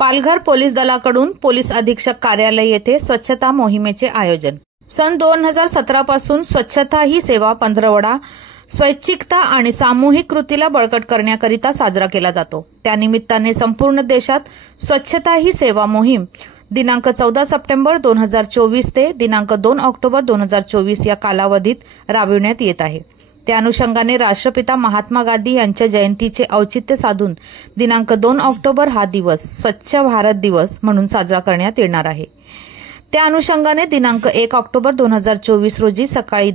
Palghar police दलाकडून police अधीक्षक कार्यालय येथे स्वच्छता मोहिमेचे आयोजन। सन 2017 पासून स्वच्छता ही सेवा पंधरवडा स्वैच्छिकता आणि सामूहिक कृतीला बळकट करण्याकरिता साजरा केला जातो। त्यानिमित्ताने संपूर्ण देशात स्वच्छता ही सेवा मोहीम दिनांक 14 सप्टेंबर 2024 ते दिनांक 2 ऑक्टोबर 2024 या कालावधीत राबविण्यात येत आहे। त्या अनुषंगाने राष्ट्रपिता महात्मा गांधी यांच्या जयंतीचे औचित्य साधून दिनांक 2 ऑक्टोबर हा दिवस स्वच्छ भारत दिवस म्हणून साजरा करण्यात येणार आहे। त्या अनुषंगाने दिनांक 1 ऑक्टोबर 2024 रोजी सकाळी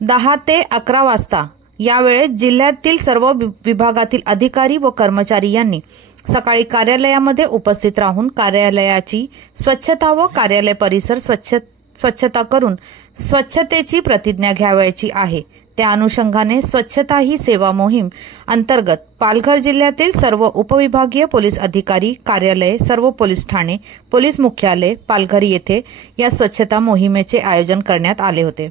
10 ते 11 वाजता या वेळेत जिल्ह्यातील सर्व विभागातील अधिकारी व कर्मचारी यांनी सकाळी कार्यालयामध्ये उपस्थित राहून कार्यालयाची स्वच्छता व कार्यालय परिसर स्वच्छता करून स्वच्छतेची प्रतिज्ञा घ्यावयाची आहे। त्या अनुषंगाने स्वच्छता ही सेवा मोहीम अंतर्गत पालघर जिल्ह्यातील सर्व उपविभागीय पोलीस अधिकारी कार्यालय, सर्व पोलीस ठाणे, पोलीस मुख्यालय पालघर येथे या स्वच्छता मोहिमेचे आयोजन करण्यात आले होते।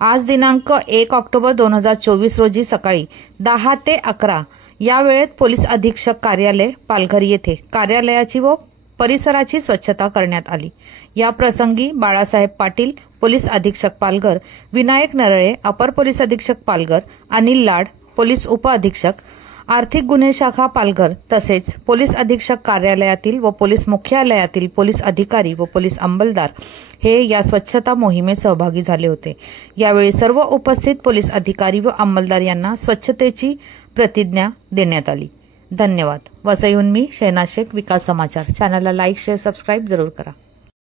आज दिनांक 1 ऑक्टोबर 2024 रोजी सकाळी 10 ते 11 या वेळेत पोलीस अधीक्षक कार्यालय पालघर येथे कार्यालयाची व परिसराची स्वच्छता करण्यात आली। या प्रसंगी बाळासाहेब पाटील पोलीस अधीक्षक पालघर, विनायक नरळे अपर पोलीस अधीक्षक पालघर, अनिल लाड पोलीस उप अधीक्षक, आर्थिक गुन्हे शाखा पालघर तसेच पोलीस अधीक्षक कार्यालयातील व पोलीस मुख्यालयातील पोलीस अधिकारी व पोलीस अंमलदार हे या स्वच्छता मोहिमेत सहभागी झाले होते। यावेळी सर्व उपस्थित पोलीस अधिकारी व अंमलदार यांना स्वच्छतेची प्रतिज्ञा देण्यात आली। धन्यवाद। वसईहून मी शहनाज शेख, विकास समाचार चॅनलला लाईक शेअर सबस्क्राईब जरूर करा।